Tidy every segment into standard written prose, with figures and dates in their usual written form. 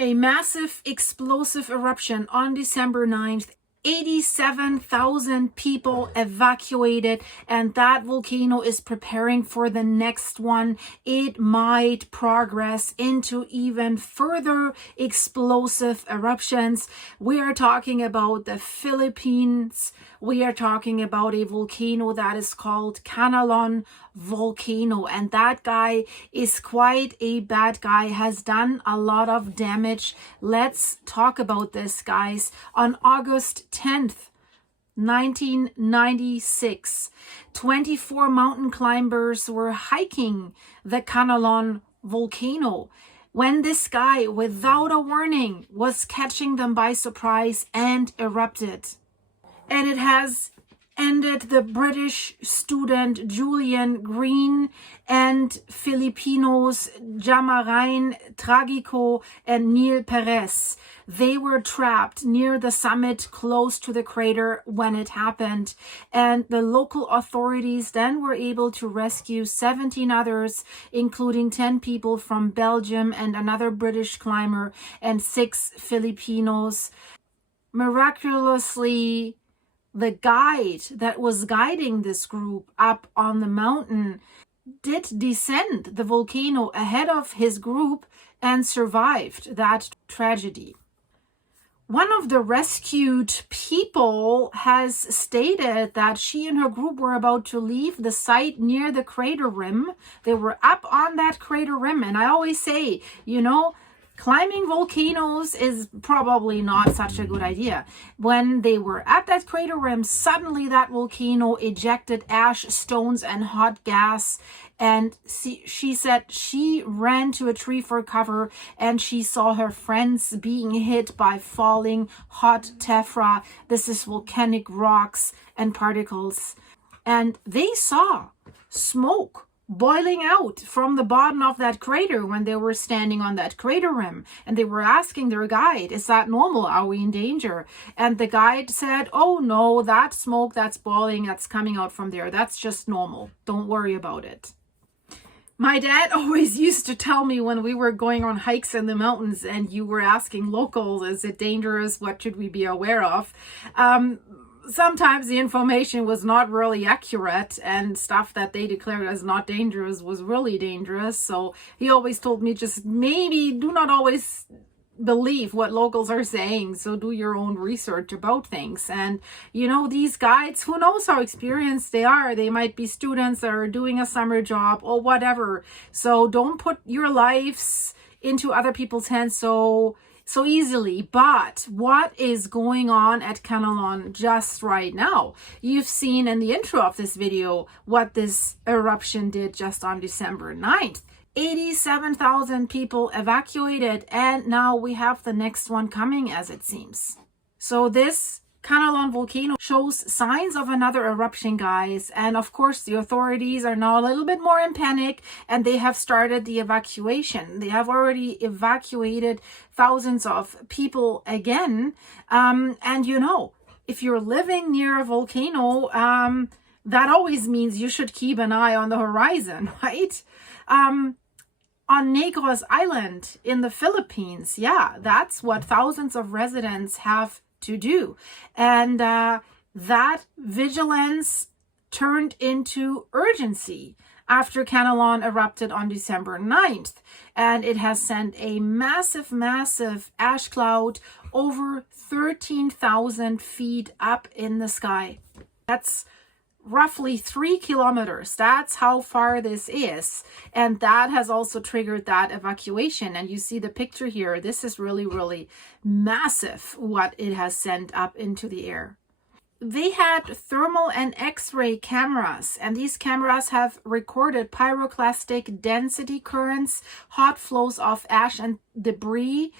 A massive explosive eruption on December 9th. 87,000 people evacuated, and that volcano is preparing for the next one. It might progress into even further explosive eruptions. We are talking about the Philippines. We are talking about a volcano that is called Kanlaon volcano, and that guy is quite a bad guy, has done a lot of damage. Let's talk about this, guys. On August 10th, 1996, 24 mountain climbers were hiking the Kanlaon volcano when this guy, without a warning, was catching them by surprise and erupted. And it has ended the British student Julian Green and Filipinos Jamarain Tragico and Neil Perez. They were trapped near the summit close to the crater when it happened, and the local authorities then were able to rescue 17 others, including 10 people from Belgium and another British climber and 6 Filipinos. Miraculously, the guide that was guiding this group up on the mountain did descend the volcano ahead of his group and survived that tragedy. One of the rescued people has stated that she and her group were about to leave the site near the crater rim. They were up on that crater rim, and I always say, climbing volcanoes is probably not such a good idea. When they were at that crater rim, suddenly that volcano ejected ash, stones, and hot gas. And she said she ran to a tree for cover, and she saw her friends being hit by falling hot tephra. This is volcanic rocks and particles. And they saw smoke boiling out from the bottom of that crater when they were standing on that crater rim, and they were asking their guide, is that normal? Are we in danger? And the guide said, oh no, that smoke that's boiling, that's coming out from there, that's just normal. Don't worry about it. My dad always used to tell me when we were going on hikes in the mountains and you were asking locals, is it dangerous? What should we be aware of? Sometimes the information was not really accurate, and stuff that they declared as not dangerous was really dangerous. So he always told me, just maybe do not always believe what locals are saying. So do your own research about things. And these guides, who knows how experienced they are? They might be students that are doing a summer job or whatever. So don't put your lives into other people's hands so easily. But what is going on at Kanlaon just right now? You've seen in the intro of this video what this eruption did just on December 9th. 87,000 people evacuated, and now we have the next one coming, as it seems. So this Kanlaon volcano shows signs of another eruption, guys, and of course the authorities are now a little bit more in panic, and they have started the evacuation. They have already evacuated thousands of people again, and if you're living near a volcano, that always means you should keep an eye on the horizon, right? On Negros Island in the Philippines, that's what thousands of residents have to do. And that vigilance turned into urgency after Kanlaon erupted on December 9th. And it has sent a massive, massive ash cloud over 13,000 feet up in the sky. That's roughly 3 kilometers. That's how far this is. And that has also triggered that evacuation. And you see the picture here. This is really, really massive what it has sent up into the air. They had thermal and X-ray cameras, and these cameras have recorded pyroclastic density currents, hot flows of ash and debris.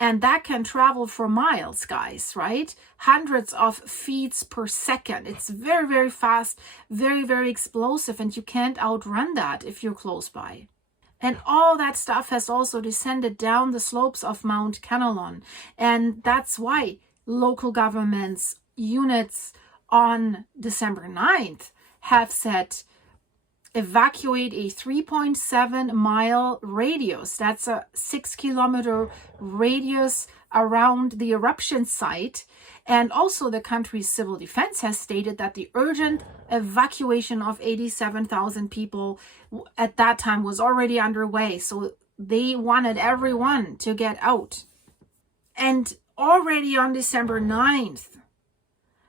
And that can travel for miles, guys, right? Hundreds of feet per second. It's very, very fast, very, very explosive, and you can't outrun that if you're close by. And all that stuff has also descended down the slopes of Mount Kanlaon. And that's why local governments, units on December 9th have said, evacuate a 3.7-mile radius. That's a 6-kilometer radius around the eruption site. And also the country's civil defense has stated that the urgent evacuation of 87,000 people at that time was already underway. So they wanted everyone to get out. And already on December 9th,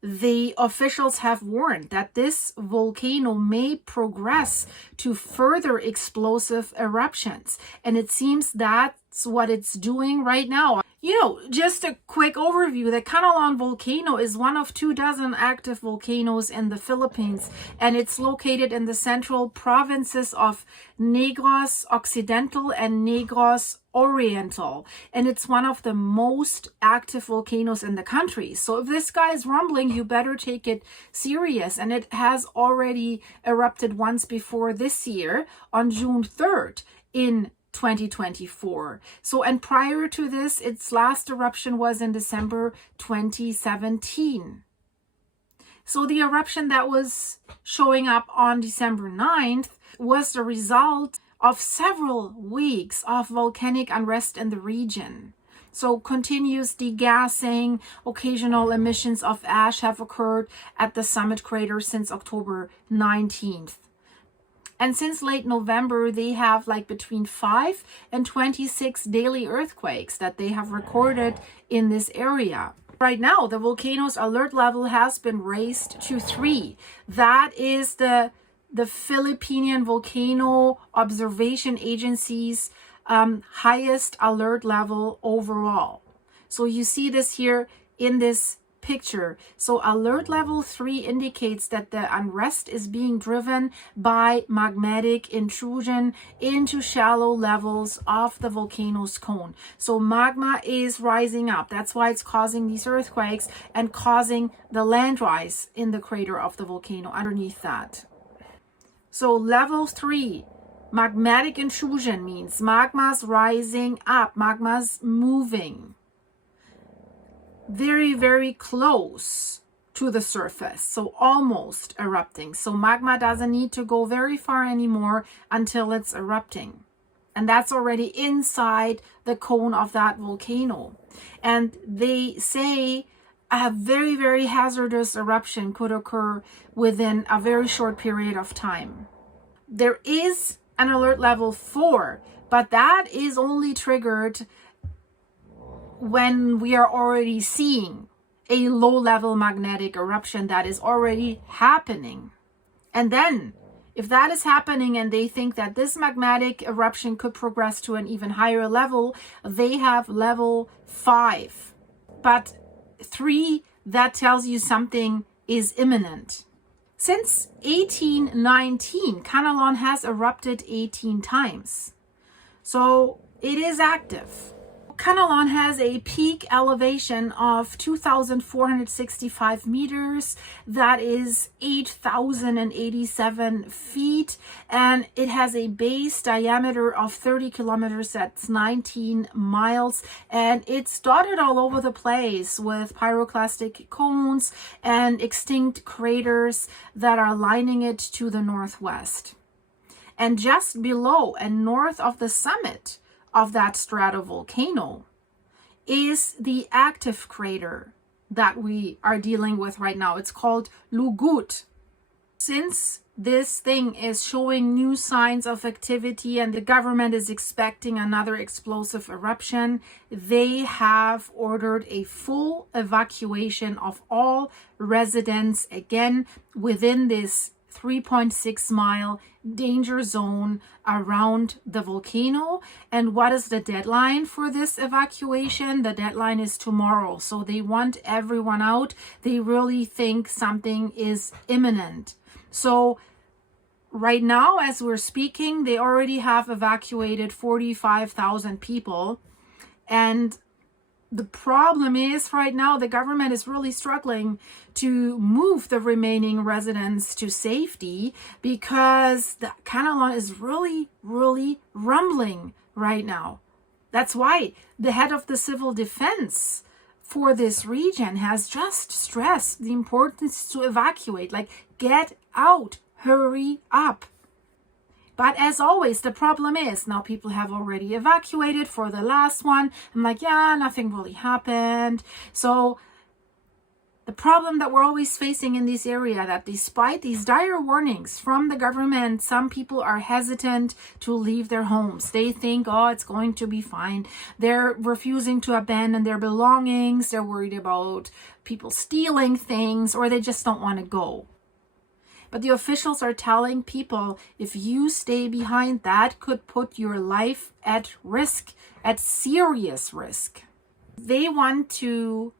the officials have warned that this volcano may progress to further explosive eruptions. And it seems that's what it's doing right now. You know, just a quick overview, the Kanlaon volcano is one of 24 active volcanoes in the Philippines, and it's located in the central provinces of Negros Occidental and Negros Oriental, and it's one of the most active volcanoes in the country. So if this guy is rumbling, you better take it serious. And it has already erupted once before this year on June 3rd in 2024. So, and prior to this, its last eruption was in December 2017. So the eruption that was showing up on December 9th was the result of several weeks of volcanic unrest in the region. So continuous degassing, occasional emissions of ash have occurred at the summit crater since October 19th. And since late November, they have like between 5 and 26 daily earthquakes that they have recorded in this area. Right now, the volcano's alert level has been raised to 3. That is the Philippine Volcano Observation Agency's highest alert level overall. So you see this here in this picture. So alert level 3 indicates that the unrest is being driven by magmatic intrusion into shallow levels of the volcano's cone. So magma is rising up. That's why it's causing these earthquakes and causing the land rise in the crater of the volcano underneath that. So level 3, magmatic intrusion means magma's rising up, magma's moving very, very close to the surface, so almost erupting. So magma doesn't need to go very far anymore until it's erupting. And that's already inside the cone of that volcano. And they say a very, very hazardous eruption could occur within a very short period of time. There is an alert level 4, but that is only triggered when we are already seeing a low-level magnetic eruption that is already happening. And then, if that is happening and they think that this magmatic eruption could progress to an even higher level, they have level 5. But 3, that tells you something is imminent. Since 1819, Kanlaon has erupted 18 times. So it is active. Kanlaon has a peak elevation of 2,465 meters. That is 8,087 feet. And it has a base diameter of 30 kilometers. That's 19 miles. And it's dotted all over the place with pyroclastic cones and extinct craters that are lining it to the northwest. And just below and north of the summit of that stratovolcano is the active crater that we are dealing with right now. It's called Lugut. Since this thing is showing new signs of activity and the government is expecting another explosive eruption, they have ordered a full evacuation of all residents again within this 3.6-mile danger zone around the volcano. And what is the deadline for this evacuation? The deadline is tomorrow. So they want everyone out. They really think something is imminent. So right now, as we're speaking, they already have evacuated 45,000 people. And the problem is right now the government is really struggling to move the remaining residents to safety because the Kanlaon is really, really rumbling right now. That's why the head of the civil defense for this region has just stressed the importance to evacuate, like get out, hurry up. But as always, the problem is now people have already evacuated for the last one. I'm like, yeah, nothing really happened. So the problem that we're always facing in this area, that despite these dire warnings from the government, some people are hesitant to leave their homes. They think, oh, it's going to be fine. They're refusing to abandon their belongings. They're worried about people stealing things, or they just don't want to go. But the officials are telling people, if you stay behind, that could put your life at risk, at serious risk. They want to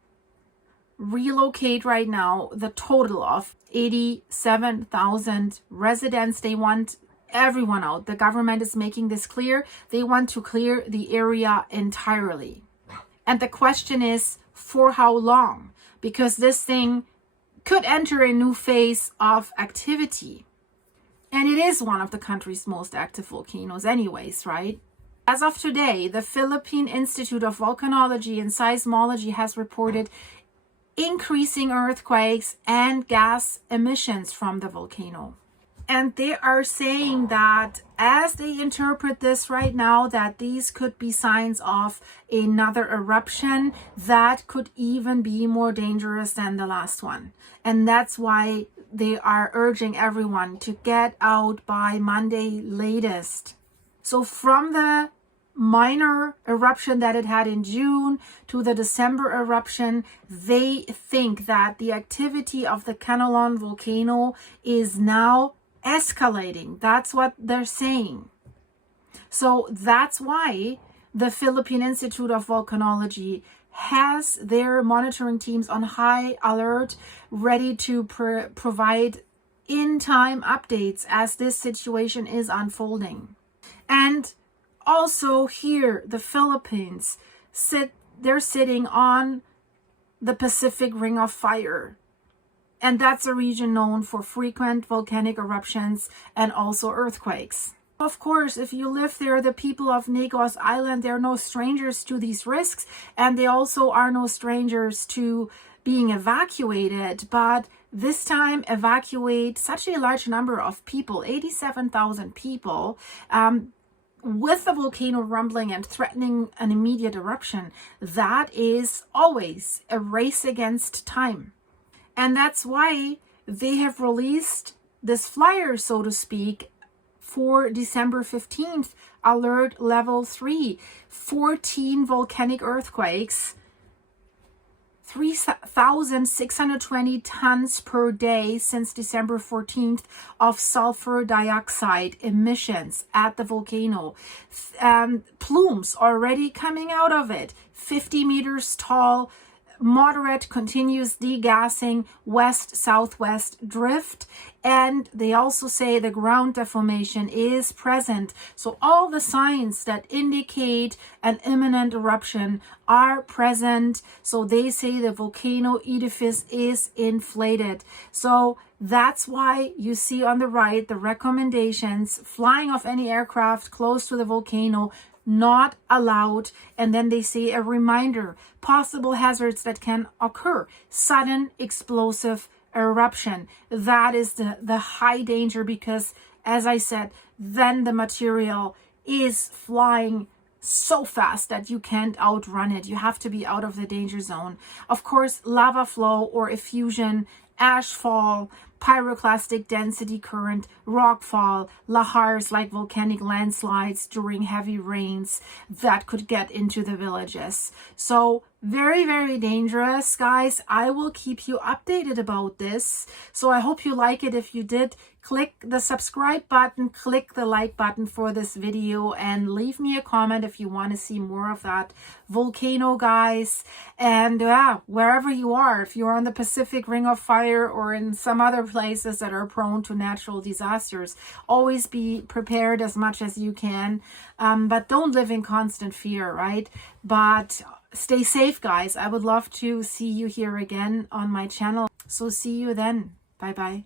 relocate right now the total of 87,000 residents. They want everyone out. The government is making this clear. They want to clear the area entirely. And the question is, for how long? Because this thing could enter a new phase of activity. And it is one of the country's most active volcanoes anyways, right? As of today, the Philippine Institute of Volcanology and Seismology has reported increasing earthquakes and gas emissions from the volcano. And they are saying that as they interpret this right now, that these could be signs of another eruption that could even be more dangerous than the last one. And that's why they are urging everyone to get out by Monday latest. So from the minor eruption that it had in June to the December eruption, they think that the activity of the Kanlaon volcano is now escalating. That's what they're saying. So that's why the Philippine Institute of Volcanology has their monitoring teams on high alert, ready to provide in-time updates as this situation is unfolding. And also here, the Philippines, they're sitting on the Pacific Ring of Fire. And that's a region known for frequent volcanic eruptions and also earthquakes. Of course, if you live there, the people of Negros Island, they're no strangers to these risks, and they also are no strangers to being evacuated. But this time, evacuate such a large number of people, 87,000 people, with the volcano rumbling and threatening an immediate eruption. That is always a race against time. And that's why they have released this flyer, so to speak, for December 15th, alert level 3, 14 volcanic earthquakes, 3,620 tons per day since December 14th of sulfur dioxide emissions at the volcano. Plumes already coming out of it, 50 meters tall, moderate continuous degassing west-southwest drift. And they also say the ground deformation is present. So all the signs that indicate an imminent eruption are present. So they say the volcano edifice is inflated. So that's why you see on the right the recommendations: flying of any aircraft close to the volcano not allowed. And then they say a reminder: possible hazards that can occur, sudden explosive eruption. That is the high danger, because as I said, then the material is flying so fast that you can't outrun it. You have to be out of the danger zone. Of course, lava flow or effusion, ash fall, pyroclastic density current, rock fall, lahars like volcanic landslides during heavy rains that could get into the villages. So very, very dangerous, guys. I will keep you updated about this. So I hope you like it. If you did, click the subscribe button, click the like button for this video, and leave me a comment if you want to see more of that volcano, guys. And wherever you are, if you're on the Pacific Ring of Fire or in some other places that are prone to natural disasters, always be prepared as much as you can, but don't live in constant fear, right? But stay safe, guys. I would love to see you here again on my channel. So see you then. Bye bye.